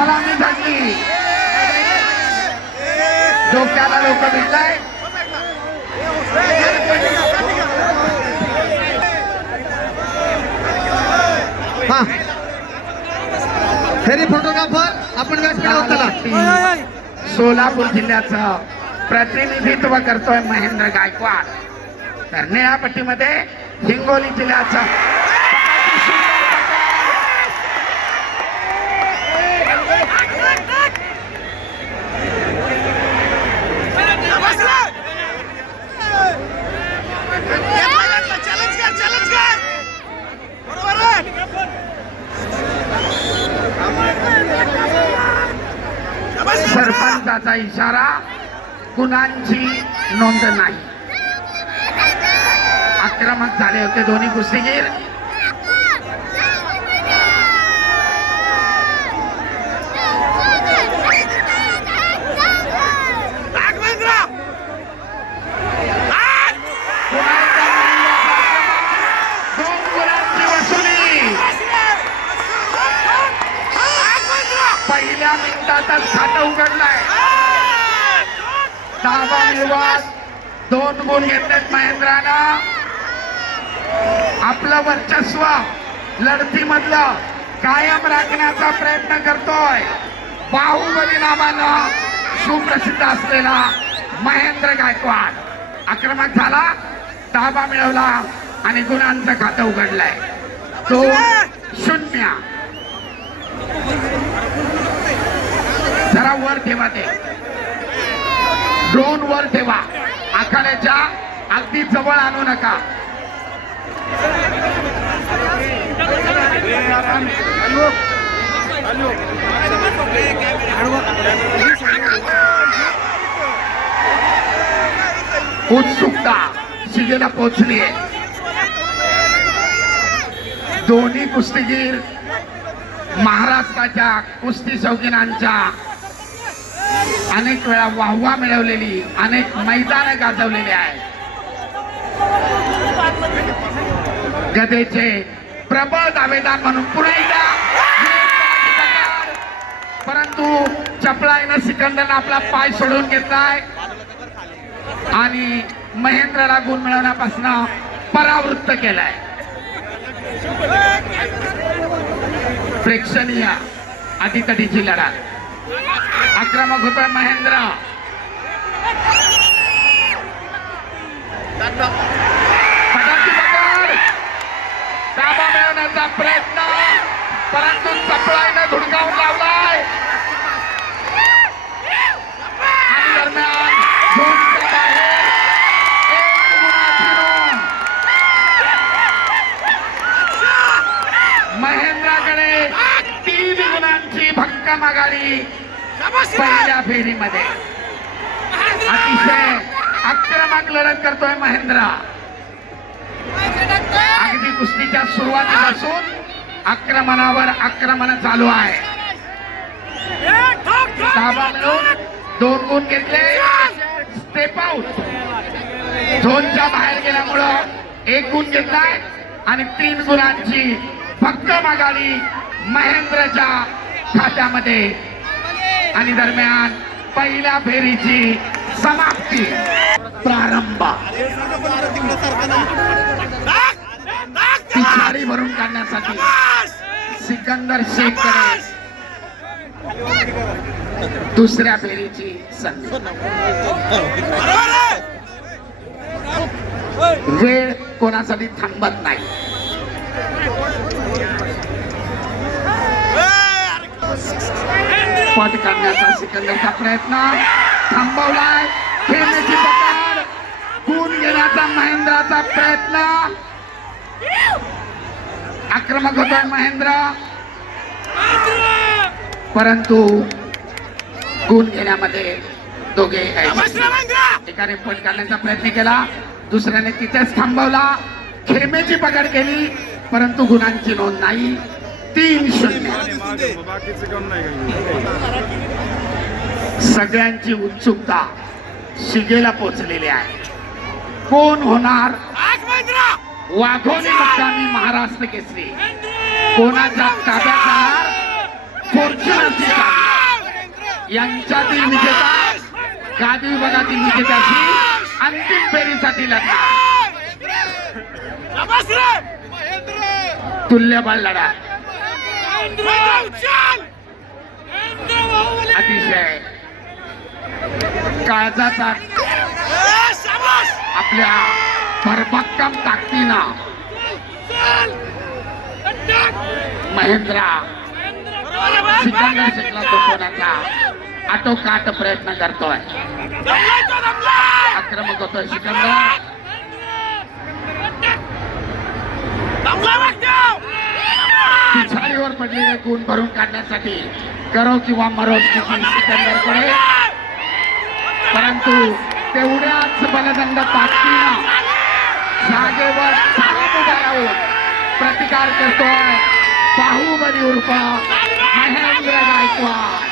सलामी झाली, डोक्याला लोक भिडलाय. हा फेरी फोटोग्राफर आपण व्यासपीठावर चला. सोलापूर जिल्ह्याचं प्रतिनिधित्व करतोय महेंद्र गायकवाड. तर निळ्या पट्टीमध्ये हिंगोली जिल्ह्याचा सरपंचाचा इशारा, गुणांची नोंद नाही. आक्रमक झाले होते दोन्ही कुस्तीगीर. दोन गुणांची वसुली. पहिल्या मिनिटातच खातं उघडलंय. दहावा निर्वाद 2 गुण घेतलेत महेंद्रानं. आपलं वर्चस्व लढतीमधलं कायम राखण्याचा प्रयत्न करतोय बाहुबली नावानं सुप्रसिद्ध असलेला महेंद्र गायकवाड. आक्रमक झाला, ताबा मिळवला आणि गुणांचं खातं उघडलंय. 2-0. जरा वर ठेवा, ते ड्रोन वर ठेवा, आखाड्याच्या अगदी जवळ आणू नका. उत्सुकता शिगेला पोहोचली आहे. दोन्ही कुस्तीगीर महाराष्ट्राच्या कुस्ती शौकीनांच्या अनेक वेळा वाहवा मिळवलेली, अनेक मैदानं गाजवलेली आहेत. गदेचे प्रबळ दावेदार म्हणून पुढे एकदा, परंतु चपळाईनं सिकंदरनं आपला पाय सोडून घेतलाय आणि महेंद्रला गुण मिळवण्यापासून परावृत्त केलाय. प्रेक्षणीय अटीतटीची लढत. आक्रमक होतोय महेंद्र. पटाची पकड, ताबा मिळवण्याचा प्रयत्न, परंतु चपळाईनं धुडकावून लावलाय आणि दरम्यान झोनच्या बाहेर 1 गुणाची नोंद. महेंद्राकडे 3 गुणांची भक्कम आघाडी पहिल्या फेरीमध्ये. अतिशय आक्रमक लढत करतोय महेंद्र. अगदी कुस्तीच्या सुरुवातीपासून आक्रमणावर आक्रमण चालू आहे. ताबा मिळून 2 गुण घेतले. स्टेप आउट, झोनच्या बाहेर गेल्यामुळं 1 गुण घेतलाय आणि 3 गुणांची भक्कम आघाडी महेंद्रच्या खात्यामध्ये. आणि दरम्यान पहिल्या फेरीची समाप्ती, प्रारंभ. पिछाडी भरून काढण्यासाठी सिकंदर शेखकडे दुसऱ्या फेरीची संधी. वेळ कोणासाठी थांबत नाही. पट काढण्याचा सिकंदरचा प्रयत्न थांबवलाय. खेळण्याची पकड, गुण घेण्याचा महेंद्राचा प्रयत्न. आक्रमक होतोय महेंद्र, परंतु गुण घेण्यामध्ये दोघे. एकाने पट काढण्याचा प्रयत्न केला, दुसऱ्याने तिथेच थांबवला. खेमेची पकड केली, परंतु गुणांची नोंद नाही. 3-0. सगळ्यांची उत्सुकता शिगेला पोहोचलेली आहे. कोण होणार वाघोली मुक्कामी महाराष्ट्र केसरी? कोणाच्या ताब्यात जाणार फॉर्च्युनर? यांच्यातील विजेता गादी विभागातील विजेत्याशी अंतिम फेरीसाठी लढणार. तुल्यबळ लढा. अतिशय काळजाचा आपल्या भरभक्कम ताकदीनं महेंद्रा सिकंदर शेखला थोपवण्याचा आटोकाट प्रयत्न करतोय. आक्रमक होतोय सिकंदर. पिछाडीवर पडलेले गुण भरून काढण्यासाठी करो किंवा मरो स्थिती सिकंदरकडे, परंतु तेवढ्याच बलदंड ताकदीनं जागेवर ठाम उभा राहून प्रतिकार करतोय बाहुबली उर्फ महेंद्र गायकवाड.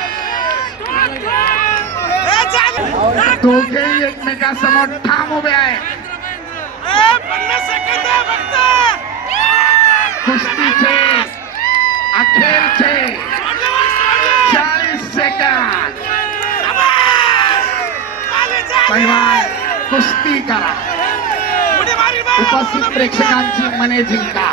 दोघेही एकमेकांसमोर ठाम उभे आहेत. कुस्तीचे अखेरचे 40 सेकंद. पैलवान कुस्ती करा. उपस्थित प्रेक्षकांची मने जिंका.